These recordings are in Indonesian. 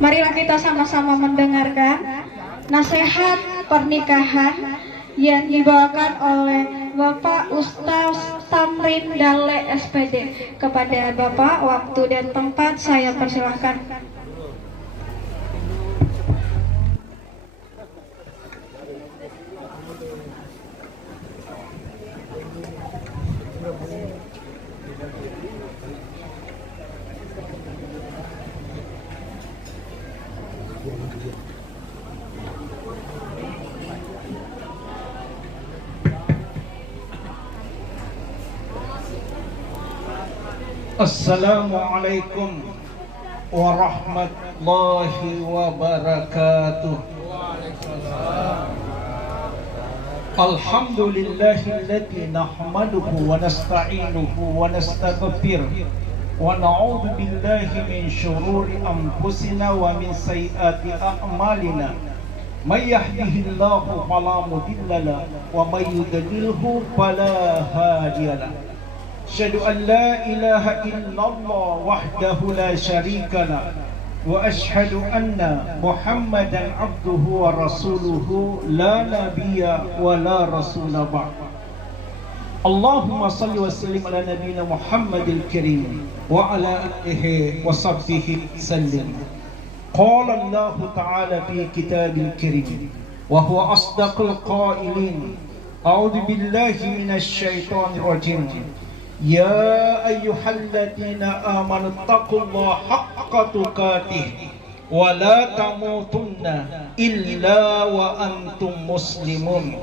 Marilah kita sama-sama mendengarkan nasihat pernikahan yang dibawakan oleh Bapak Ustaz Tamrin Dale SPD. Kepada Bapak, waktu dan tempat saya persilahkan. Assalamualaikum warahmatullahi wabarakatuh. Alhamdulillahilladzi nahmaduhu wa nasta'inuhu wa nastaghfir wa na'udzu billahi min syururi anfusina wa min sayyiati a'malina. May yahdihillahu fala mudilla lahu wa may yudlilhu fala hadiya lahu. Asyhadu an la ilaha illallah wahdahu la syarika lah wa asyhadu anna Muhammadan abduhu wa rasuluhu la nabiyya wa la rasula ba'd. Allahumma salli wa sallim ala nabiyyina Muhammadil karim wa ala alihi wa sahbihi sallim. Qala Allah ta'ala fi kitabil karim wa huwa asdaqul qailin. A'udzu billahi minasy syaithanir rajim. Ya ayyuhalladzina amanu taqullaha haqqa tuqatih wa la tamutunna illa wa antum muslimun.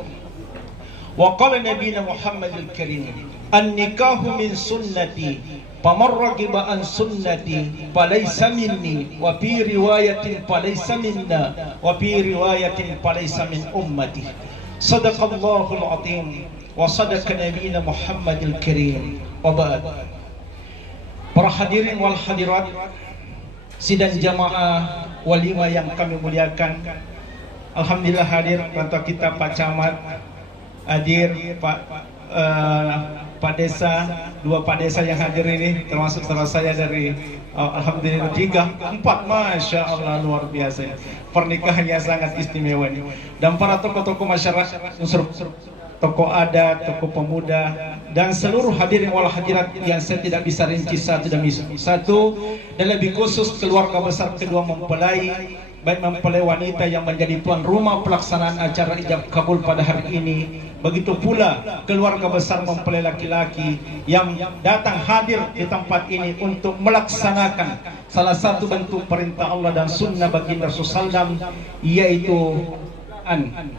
Wa qala nabiyuna Muhammadul karim, an-nikahu min sunnati faman ragiba an sunnati falaysa minni wa fi riwayatin falaysa minna wa fi riwayatin falaysa min ummati. Sadaqallahul azim wa sadaqa nabiyuna Muhammadul karim. Wabad. Para hadirin wal hadirat, sidang jamaah walimah yang kami muliakan, alhamdulillah hadir contoh kita Pak Camat, hadir Pak Desa, dua Pak Desa yang hadir ini termasuk saudara saya dari alhamdulillah 3, 4, masya Allah luar biasa. Pernikahan yang sangat istimewa ini. Dan para tokoh-tokoh masyarakat, unsur tokoh adat, tokoh pemuda, dan seluruh hadirin wal hadirat yang saya tidak bisa rinci satu demi satu, dan lebih khusus keluarga besar kedua mempelai, baik mempelai wanita yang menjadi tuan rumah pelaksanaan acara ijab kabul pada hari ini, begitu pula keluarga besar mempelai laki-laki yang datang hadir di tempat ini untuk melaksanakan salah satu bentuk perintah Allah dan sunnah baginda Rasulullah SAW, yaitu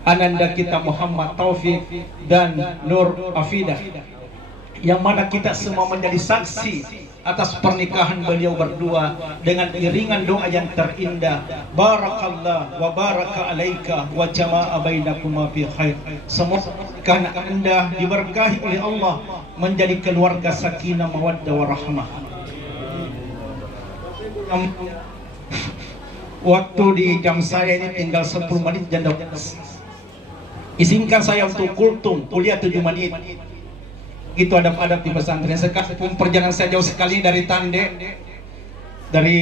ananda kita Muhammad Taufik dan Nur Afidah, yang mana kita semua menjadi saksi atas pernikahan beliau berdua dengan iringan doa yang terindah, barakallah wa baraka alaika wa jama'a bainakuma fi khair. Semoga pernikahan Anda diberkahi oleh Allah menjadi keluarga sakinah mawaddah warahmah. Waktu di jam saya ini tinggal 10 menit janda. Izinkan saya untuk kultum kuliah 7 menit. Itu adab-adab di pesantren. Sekarang perjalanan saya jauh sekali dari Tande, dari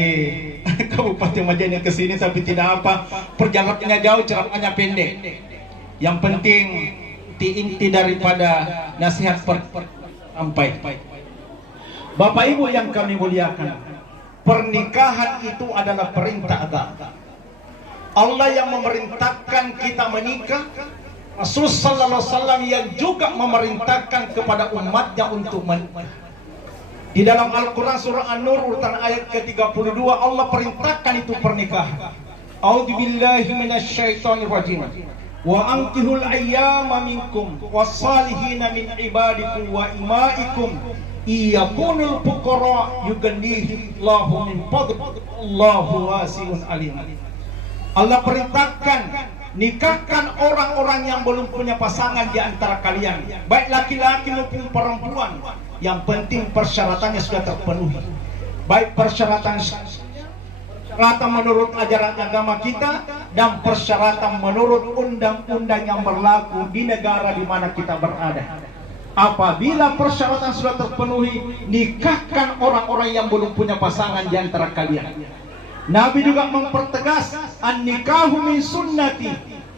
Kabupaten Majene ke sini, tapi tidak apa. Perjalanannya jauh, ceramahnya pendek. Yang penting inti daripada nasihat sampai. Bapak Ibu yang kami muliakan, pernikahan itu adalah perintah agama. Allah yang memerintahkan kita menikah, Rasul sallallahu alaihi wasallam yang juga memerintahkan kepada umatnya untuk menikah. Di dalam Al-Quran surah An-Nur urutan ayat ke-32 Allah perintahkan itu pernikahan. A'udzubillahi minasyaitonir rajim. Wa ankihul ayyama minkum was-salihina min ibadikum wa imaikum iyakunul fuqara yughnihillahu min fadli Allahu wasi'un alim. Allah perintahkan, nikahkan orang-orang yang belum punya pasangan di antara kalian, baik laki-laki maupun perempuan. Yang penting persyaratannya sudah terpenuhi, baik persyaratan menurut ajaran agama kita dan persyaratan menurut undang-undang yang berlaku di negara di mana kita berada. Apabila persyaratan sudah terpenuhi, nikahkan orang-orang yang belum punya pasangan di antara kalian. Nabi juga mempertegas an-nikahu min sunnati,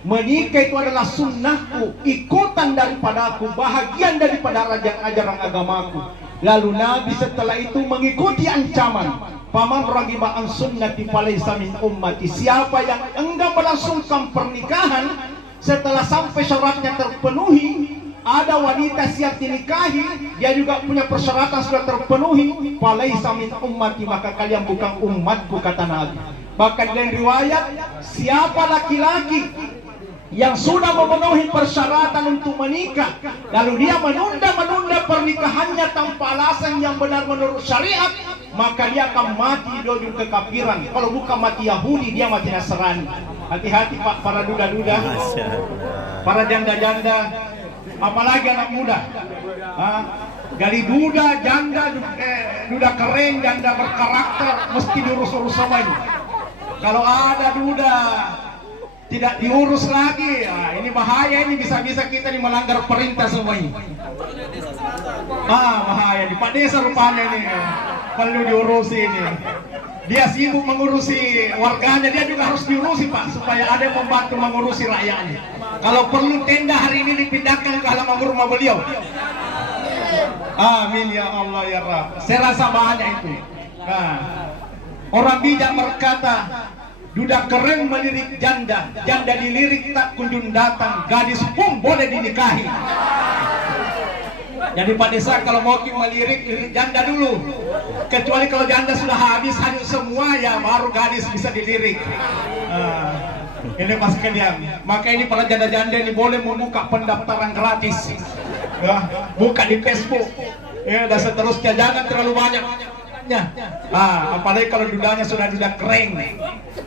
menikah itu adalah sunnahku, ikutan daripadaku, bahagian daripada ajaran agamaku. Lalu Nabi setelah itu mengikuti ancaman, paman ragiba an sunnati falaysa min ummati, siapa yang enggan melangsungkan pernikahan setelah sampai syaratnya terpenuhi, ada wanita siap dinikahi, dia juga punya persyaratan sudah terpenuhi, falaysa min ummati, maka kalian bukan umatku, kata Nabi. Bahkan dalam riwayat, siapa laki-laki yang sudah memenuhi persyaratan untuk menikah, lalu dia menunda pernikahannya tanpa alasan yang benar menurut syariat, maka dia akan mati di ujung kekafiran. Kalau bukan mati Yahudi, dia mati Nasrani. Hati-hati Pak, para duda-duda, para janda-janda, apalagi anak muda. Gali duda, janda, duda keren, janda berkarakter, mesti diurus-urus sama ini. Kalau ada duda tidak diurus lagi, ini bahaya, ini bisa-bisa kita melanggar perintah semua ini. Bahaya, di Pak Desa rupanya ini perlu diurusi ini. Dia sibuk mengurusi warganya, dia juga harus diurusi Pak, supaya ada yang membantu mengurusi rakyatnya. Kalau perlu tenda hari ini dipindahkan ke halaman rumah beliau. Amin ya Allah ya Rabb. Saya rasa banyak itu. Orang bijak berkata, duda keren melirik janda, janda dilirik tak kunjung datang, gadis pun boleh dinikahi. Jadi Pak Desa kalau mau melirik, lirik janda dulu. Kecuali kalau janda sudah habis semua, ya baru gadis bisa dilirik. Ini pas kalian. Maka ini para janda-janda ini boleh membuka pendaftaran gratis. Ya, buka di Facebook. Ya, dan seterusnya, jangan terlalu banyak. Apalagi kalau dudanya sudah kering.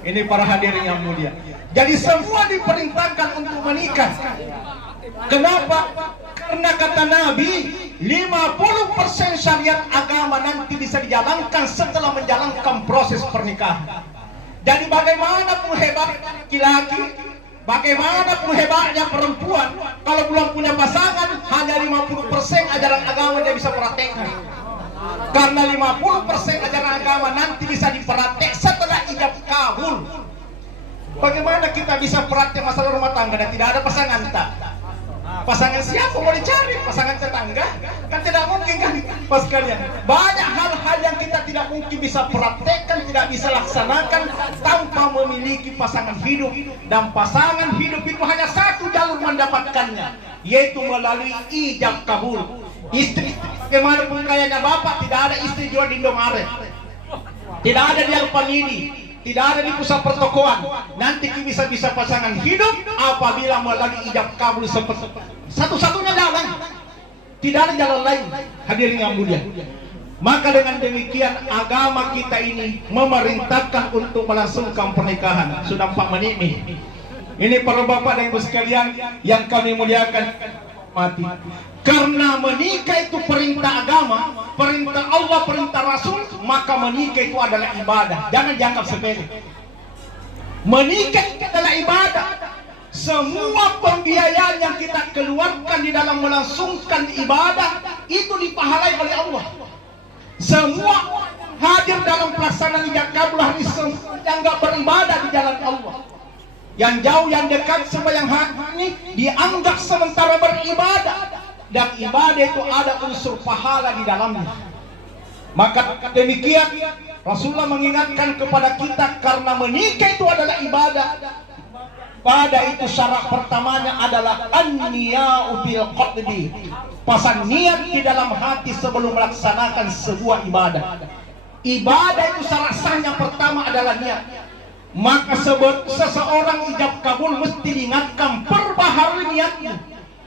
Ini para hadirin yang mulia. Jadi semua diperintahkan untuk menikah. Kenapa? Karena kata Nabi, 50% syariat agama nanti bisa dijalankan setelah menjalankan proses pernikahan. Jadi bagaimanapun hebatnya laki-laki, bagaimanapun hebatnya perempuan, kalau belum punya pasangan, hanya 50% ajaran agama dia bisa praktekkan. Karena 50% ajaran agama nanti bisa dipraktek setelah ijab kabul. Bagaimana kita bisa praktek masalah rumah tangga dan tidak ada pasangan tak? Pasangan siapa mau dicari? Pasangan tetangga? Kan tidak mungkin kan pas kalian. Banyak hal-hal yang kita tidak mungkin bisa praktekkan, tidak bisa laksanakan tanpa memiliki pasangan hidup. Dan pasangan hidup itu hanya satu jalur mendapatkannya, yaitu melalui ijab kabul. Istri, bagaimanapun kayanya bapak, tidak ada istri jual di Indomaret, tidak ada di Alpamidi, tidak ada di pusat pertokoan. Nanti bisa pasangan hidup apabila melalui ijab kabul, satu-satunya jalan, tidak ada jalan lain. Hadirin yang mulia, maka dengan demikian agama kita ini memerintahkan untuk melangsungkan pernikahan. Sudah 4 menit nih. Ini para bapak dan ibu sekalian yang kami muliakan, mati. Karena menikah itu perintah agama, perintah Allah, perintah Rasul, maka menikah itu adalah ibadah. Jangan dianggap sepele. Menikah itu adalah ibadah. Semua pembiayaan yang kita keluarkan di dalam melangsungkan ibadah itu dipahalai oleh Allah. Semua hadir dalam pelaksanaan ijab kabul hari semua yang enggak beribadah di jalan Allah. Yang jauh, yang dekat, semua yang ini dianggap sementara beribadah. Dan ibadah itu ada unsur pahala di dalamnya. Maka demikian Rasulullah mengingatkan kepada kita, karena menikah itu adalah ibadah. Pada itu syarat pertamanya adalah an-niyatu bil qalbi. Pasang niat di dalam hati sebelum melaksanakan sebuah ibadah. Ibadah itu syarat sah yang pertama adalah niat. Maka seseorang ijab kabul mesti diingatkan, perbaharui niatmu,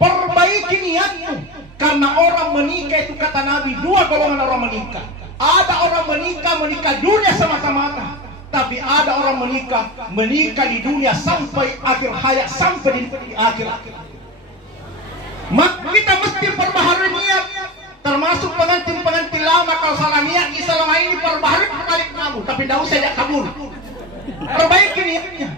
perbaiki niatmu. Karena orang menikah itu kata Nabi, 2 golongan orang menikah. Ada orang menikah dunia semata-mata, tapi ada orang menikah di dunia sampai akhir hayat, sampai di akhir. Maka kita mesti perbaharui niat. Termasuk pengantin lama, kalau salah niat selama ini perbaharui balik kamu, tapi tidak usah ajak kabur. Perbaiki niatnya,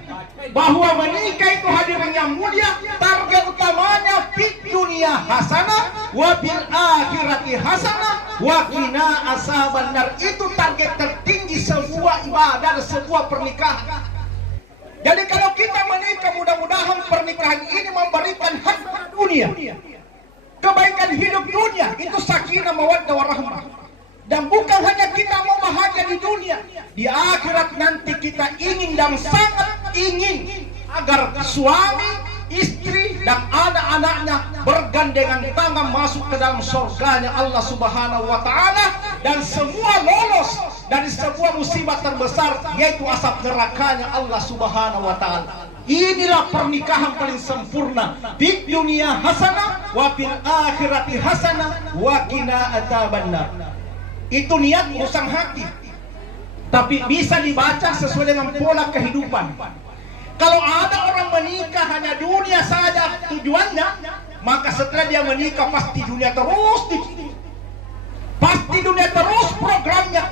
bahwa menikah itu hadirin yang mulia, target utamanya fid dunia hasanah wa bil akhirati hasanah wa qina azaban nar. Itu target tertinggi ini sebuah ibadah, sebuah pernikahan. Jadi kalau kita menikah, mudah-mudahan pernikahan ini memberikan hak dunia, kebaikan hidup dunia, itu sakinah mawaddah warahmah. Dan bukan hanya kita mau bahagia di dunia, di akhirat nanti kita ingin dan sangat ingin agar suami, istri dan anak-anaknya bergandengan tangan masuk ke dalam surganya Allah Subhanahu wa taala, dan semua lolos dari sebuah musibah terbesar, yaitu asap nerakanya Allah Subhanahu wa taala. Inilah pernikahan paling sempurna. Di dunia hasanah wa fil akhirati hasanah wa qina adzabannar. Itu niat urusan hati, tapi bisa dibaca sesuai dengan pola kehidupan. Kalau ada orang menikah hanya dunia saja tujuannya, maka setelah dia menikah pasti dunia terus, pasti dunia terus programnya.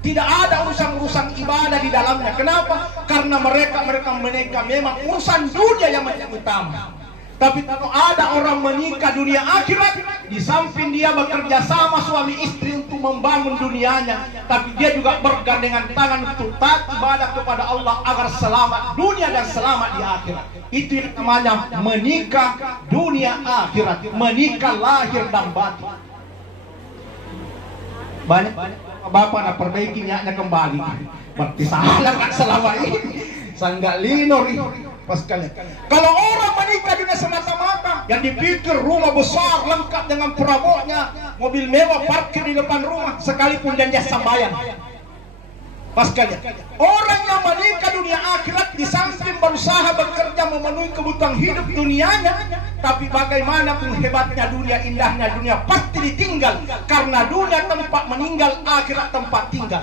Tidak ada urusan-urusan ibadah di dalamnya. Kenapa? Karena mereka menikah memang urusan dunia yang menjadi utama. Tapi kalau ada orang menikah dunia akhirat, di samping dia bekerja sama suami istri untuk membangun dunianya, tapi dia juga bergandengan tangan untuk taat ibadah kepada Allah agar selamat dunia dan selamat di akhirat. Itu yang namanya menikah dunia akhirat, menikah lahir dan batin. Banyak bapak nak perbaiki nyaknya kembali, berarti salah kan selama ini, sanggak linor pas kalian. Kalau orang menikah dunia semata-mata, yang dipikir rumah besar lengkap dengan perabotnya, mobil mewah parkir di depan rumah, sekalipun dan jasa bayar. Pas kalian, orang yang menikah dunia akhirat di samping berusaha bekerja memenuhi kebutuhan hidup dunianya, tapi bagaimanapun hebatnya dunia, indahnya dunia, pasti ditinggal. Karena dunia tempat meninggal, akhirat tempat tinggal.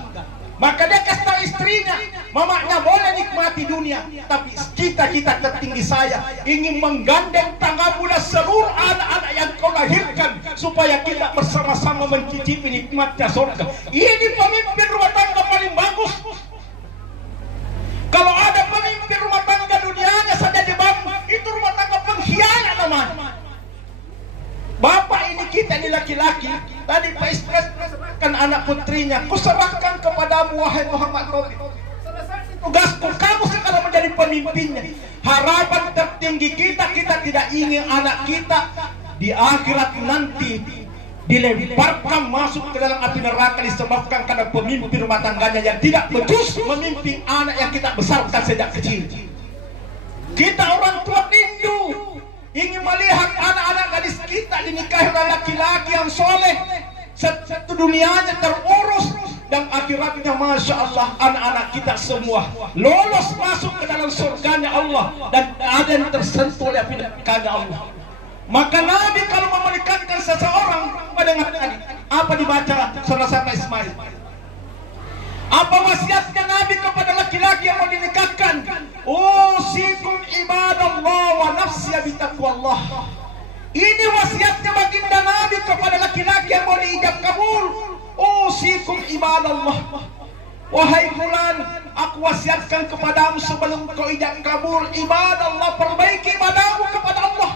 Maka dia kata istrinya, mamanya boleh nikmati dunia, tapi cita-cita tertinggi saya ingin menggandeng tanganmu dan seluruh anak-anak yang kau lahirkan, supaya kita bersama-sama mencicipi nikmatnya surga. Ini pemimpin rumah tangga paling bagus. Kalau ada pemimpin rumah tangga dunianya saja dibangun, itu rumah tangga pengkhianat namanya. Bapak ini kita ini laki-laki, tadi Pak Istri kan anak putrinya, kuserahkan kepadamu wahai Muhammad Taufik. Tugasku, kamu sekarang menjadi pemimpinnya. Harapan tertinggi kita tidak ingin anak kita di akhirat nanti dilemparkan masuk ke dalam api neraka disebabkan karena pemimpin rumah tangganya yang tidak becus memimpin anak yang kita besarkan sejak kecil. Kita orang tua rindu ingin melihat anak-anak gadis kita dinikahi oleh laki-laki yang soleh, satu dunianya terurus, dan akhiratnya Masya Allah anak-anak kita semua lolos masuk ke dalam surganya Allah, dan ada yang tersentuh oleh api nerakanya Allah. Maka Nabi kalau memenikahkan seseorang, apa dibaca saudara Pak Ismail? Apa wasiatnya Nabi kepada laki-laki yang mau dinikahkan? Usikum ibadallah wa nafsiya bitaqwallah. Ini wasiatnya baginda Nabi kepada laki-laki yang mau diijab kabul. Usikum ibadallah. Wahai fulan, aku wasiatkan kepadamu sebelum kau ijab kabul, ibadallah, perbaiki ibadahmu kepada Allah.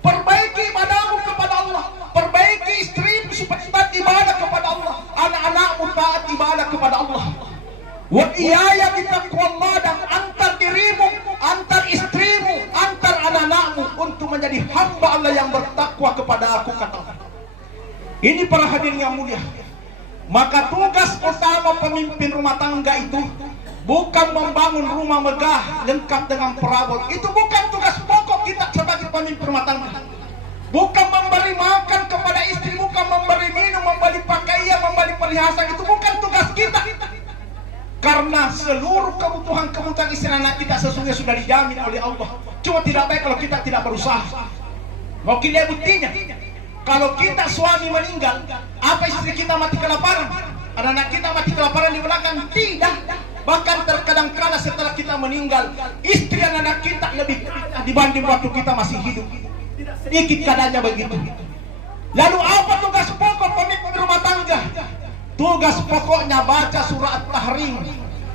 Perbaiki ibadahmu kepada Allah. Perbaiki istrimu supaya ibadah kepada Allah. Anak-anakmu taat ibadah kepada Allah. Wa iyaya bitaqwallah, dan antar dirimu, antar istrimu, antar anak-anakmu untuk menjadi hamba Allah yang bertakwa kepada aku, kata Allah. Ini para hadirin yang mulia. Maka tugas utama pemimpin rumah tangga itu bukan membangun rumah megah lengkap dengan perabot. Itu bukan tugas pokok kita sebagai pemimpin rumah tangga. Bukan memberi makan kepada istri, bukan memberi minum, memberi pakaian, memberi perhiasan. Itu bukan tugas kita. Karena seluruh kebutuhan istri anak kita sesungguhnya sudah dijamin oleh Allah. Cuma tidak baik kalau kita tidak berusaha. Mungkin dia buktinya. Kalau kita suami meninggal, apa istri kita mati kelaparan? Anak-anak kita mati kelaparan di belakang? Tidak. Bahkan terkadang kala setelah kita meninggal, istri anak-anak kita lebih kaya dibanding waktu kita masih hidup. Sedikit keadaannya begitu. Lalu apa tugas pokok pemimpin rumah tangga? Tugas pokoknya baca surah At-Tahrim,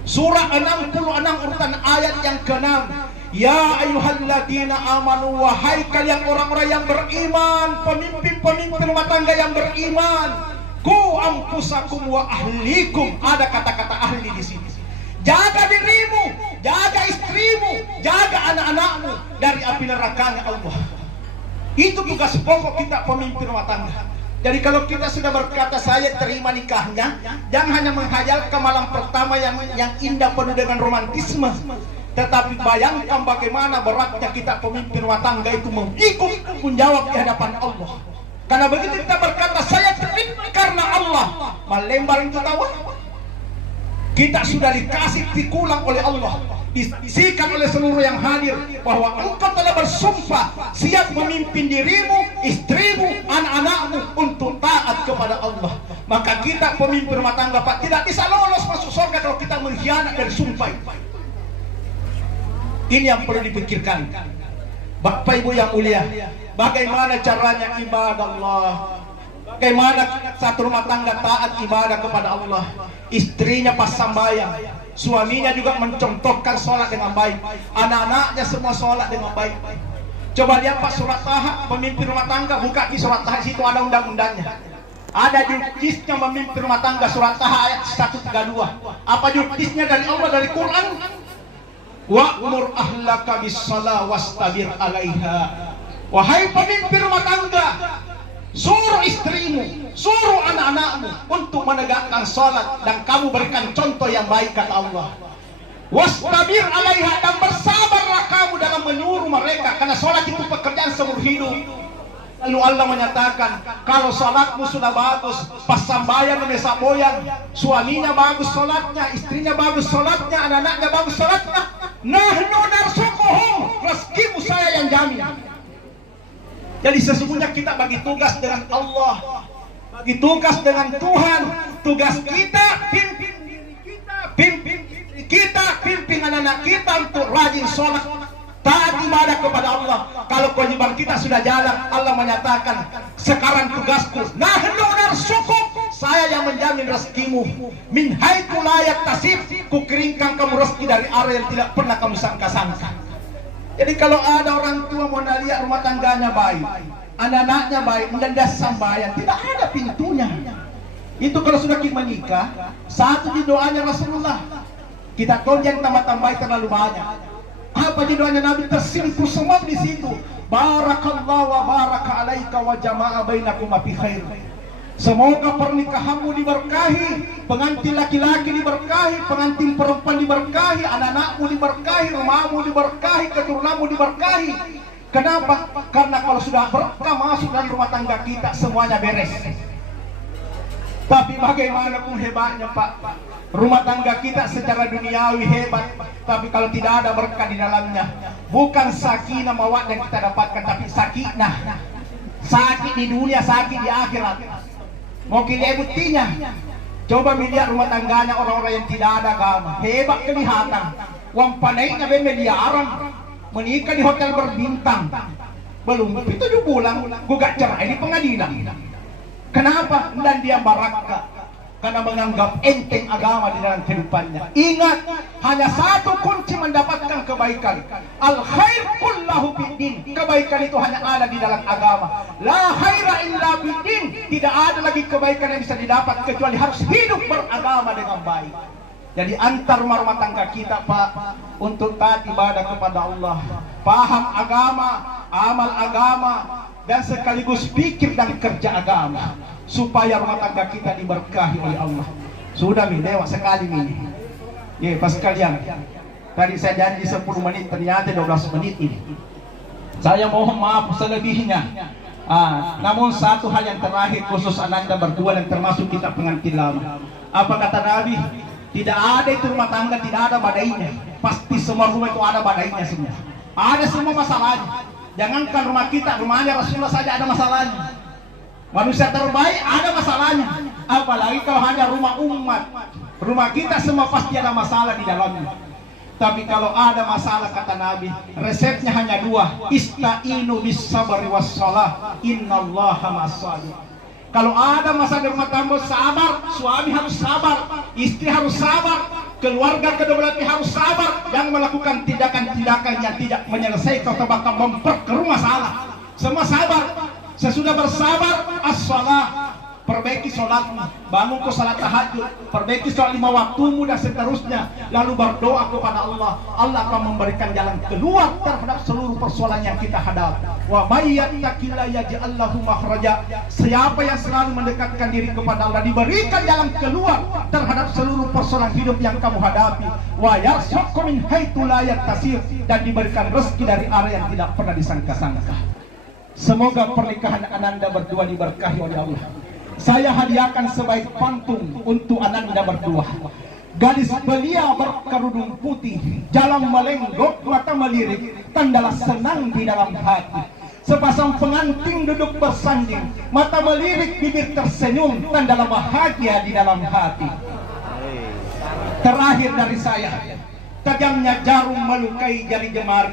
surah 66 urutan ayat yang ke-6. Ya ayyuhalladzina amanu, wahai kalian orang-orang yang beriman, pemimpin-pemimpin rumah tangga yang beriman, Ku ampusakum wa ahlikum. Ada kata-kata ahli di sini. Jaga dirimu, jaga istrimu, jaga anak-anakmu dari api nerakanya Allah. Itu tugas pokok kita pemimpin rumah tangga. Jadi kalau kita sudah berkata saya terima nikahnya, jangan hanya menghayalkan malam pertama yang indah penuh dengan romantisme, tetapi bayangkan bagaimana beratnya kita pemimpin rumah tangga itu mengikut menjawab di hadapan Allah. Karena begitu kita berkata saya terima karena Allah, melembar itu tahu, kita sudah dikasih tikulang oleh Allah, disikan oleh seluruh yang hadir bahwa engkau telah bersumpah siap memimpin dirimu, istrimu, anak-anakmu untuk taat kepada Allah. Maka kita pemimpin rumah tangga Pak tidak bisa lolos masuk surga kalau kita mengkhianat dari sumpah. Ini yang perlu dipikirkan. Bapak Ibu yang mulia, bagaimana caranya ibadah Allah? Bagaimana satu rumah tangga taat ibadah kepada Allah? Istrinya pas sembahyang, suaminya juga mencontohkan sholat dengan baik, anak-anaknya semua sholat dengan baik. Coba lihat Pak surat Taha, pemimpin rumah tangga, buka di surat Taha, situ ada undang-undangnya. Ada judisnya memimpin rumah tangga, surat Taha ayat 132. Apa judisnya dari Allah, dari Quran? Wa'mur ahlaka bis-shalah wastabir 'alaiha. Wahai pemimpin rumah tangga, suruh istrimu, suruh anak-anakmu untuk menegakkan salat dan kamu berikan contoh yang baik, kata Allah. Wastabir 'alaiha, dan bersabarlah kamu dalam menyuruh mereka, karena salat itu pekerjaan seumur hidup. Lalu Allah menyatakan, kalau salatmu sudah bagus, pas sambayan desa boyang, suaminya bagus salatnya, istrinya bagus salatnya, anak-anaknya bagus salatnya, nahnu narzuquhum, rezekimu saya yang jamin. Jadi sesungguhnya kita bagi tugas dengan Allah, bagi tugas dengan Tuhan. Tugas kita pimpin diri kita, pimpin anak-anak kita untuk rajin sholat, taat ibadah kepada Allah. Kalau kewajiban kita sudah jalan, Allah menyatakan, sekarang tugasku, nahnu narzuquk, saya yang menjamin rezekimu. Min haitsu la yahtasib, ku keringkan kamu rezeki dari arah yang tidak pernah kamu sangka-sangka. Jadi kalau ada orang tua mau lihat rumah tangganya baik, anak-anaknya baik, dan sambayan, tidak ada pintunya. Itu kalau sudah kita menikah, satu di doanya Rasulullah, kita konjen tambah-tambah terlalu banyak. Apa di doanya Nabi, tersimpuh semua di situ. Barakallahu wa baraka alaika wa jama'a bainakum fi khair. Semoga pernikahanmu diberkahi, pengantin laki-laki diberkahi, pengantin perempuan diberkahi, anak-anakmu diberkahi, rumahmu diberkahi, keturunanmu diberkahi. Kenapa? Karena kalau sudah berkah masuk dalam rumah tangga kita, semuanya beres. Tapi bagaimanapun hebatnya Pak, rumah tangga kita secara duniawi hebat, tapi kalau tidak ada berkah di dalamnya, bukan sakinah mawaddah yang kita dapatkan, tapi sakinah. Sakit di dunia, sakit di akhirat. Mau kita buktinya? Coba melihat rumah tangganya orang-orang yang tidak ada agama, hebat kelihatan. Wang panaiknya miliaran, menikah di hotel berbintang, belum 7 bulan gugat cerai di pengadilan. Kenapa? Dan dia barakah karena menganggap enteng agama di dalam kehidupannya. Ingat, hanya satu kunci mendapatkan kebaikan. Al khair kullahu fiddin. Kebaikan itu hanya ada di dalam agama. La khaira illa fiddin. Tidak ada lagi kebaikan yang bisa didapat kecuali harus hidup beragama dengan baik. Jadi antar rumah-rumah tangga kita Pak, untuk taat ibadah kepada Allah, paham agama, amal agama, dan sekaligus pikir dan kerja agama, supaya rumah tangga kita diberkahi oleh Allah. Sudah lewat sekali ini. Ya, pas sekalian. Tadi saya janji 10 menit, ternyata 12 menit ini. Saya mohon maaf selebihnya. Namun satu hal yang terakhir khusus Ananda berdua dan termasuk kita pengantin lama. Apa kata Nabi? Tidak ada itu rumah tangga tidak ada badainya. Pasti semua rumah itu ada badainya semua. Ada semua masalahnya. Jangankan rumah kita, rumahnya Rasulullah saja ada masalahnya. Manusia terbaik ada masalahnya. Apalagi kalau hanya rumah umat. Rumah kita semua pasti ada masalah di dalamnya. Tapi kalau ada masalah, kata Nabi, resepnya hanya 2. Ista'inu bis sabri was shalah, innallaha ma'as-sabirin. Kalau ada masalah di rumah tangga, sabar. Suami harus sabar, istri harus sabar, keluarga kedua belah pihak harus sabar. Yang melakukan tindakan-tindakan yang tidak menyelesaikan atau bahkan memperkeruh masalah, semua sabar. Sesudah bersabar, as-shalah, perbaiki sholatmu, bangun ke salat tahajud, perbaiki sholat 5 waktumu dan seterusnya, lalu berdoa kepada Allah. Allah akan memberikan jalan keluar terhadap seluruh persoalan yang kita hadapi. Wa may yattaqilla yaj'al lahu makhraja. Siapa yang selalu mendekatkan diri kepada Allah, diberikan jalan keluar terhadap seluruh persoalan hidup yang kamu hadapi. Wa yarzuqhu min haitsu la yahtasib, dan diberikan rezeki dari arah yang tidak pernah disangka-sangka. Semoga pernikahan Ananda berdua diberkahi oleh Allah. Saya hadiahkan sebaik pantun untuk Ananda berdua. Gadis belia berkerudung putih, jalan melenggok, mata melirik, tandalah senang di dalam hati. Sepasang pengantin duduk bersanding, mata melirik, bibir tersenyum, tandalah bahagia di dalam hati. Terakhir dari saya, tajamnya jarum melukai jari jemari,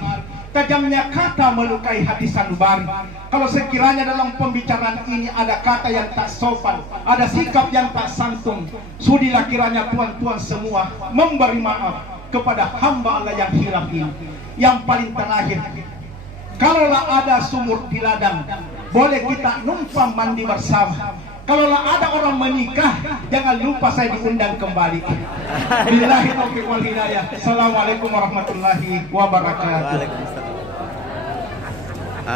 tajamnya kata melukai hati sanubari. Kalau sekiranya dalam pembicaraan ini ada kata yang tak sopan, ada sikap yang tak santun, sudilah kiranya tuan-tuan semua memberi maaf kepada hamba Allah yang hilaf ini. Yang paling terakhir, kalaulah ada sumur di ladang, boleh kita numpang mandi bersama. Kalaulah ada orang menikah, jangan lupa saya diundang kembali. Billahi taufiq wal hidayah. Assalamualaikum warahmatullahi wabarakatuh.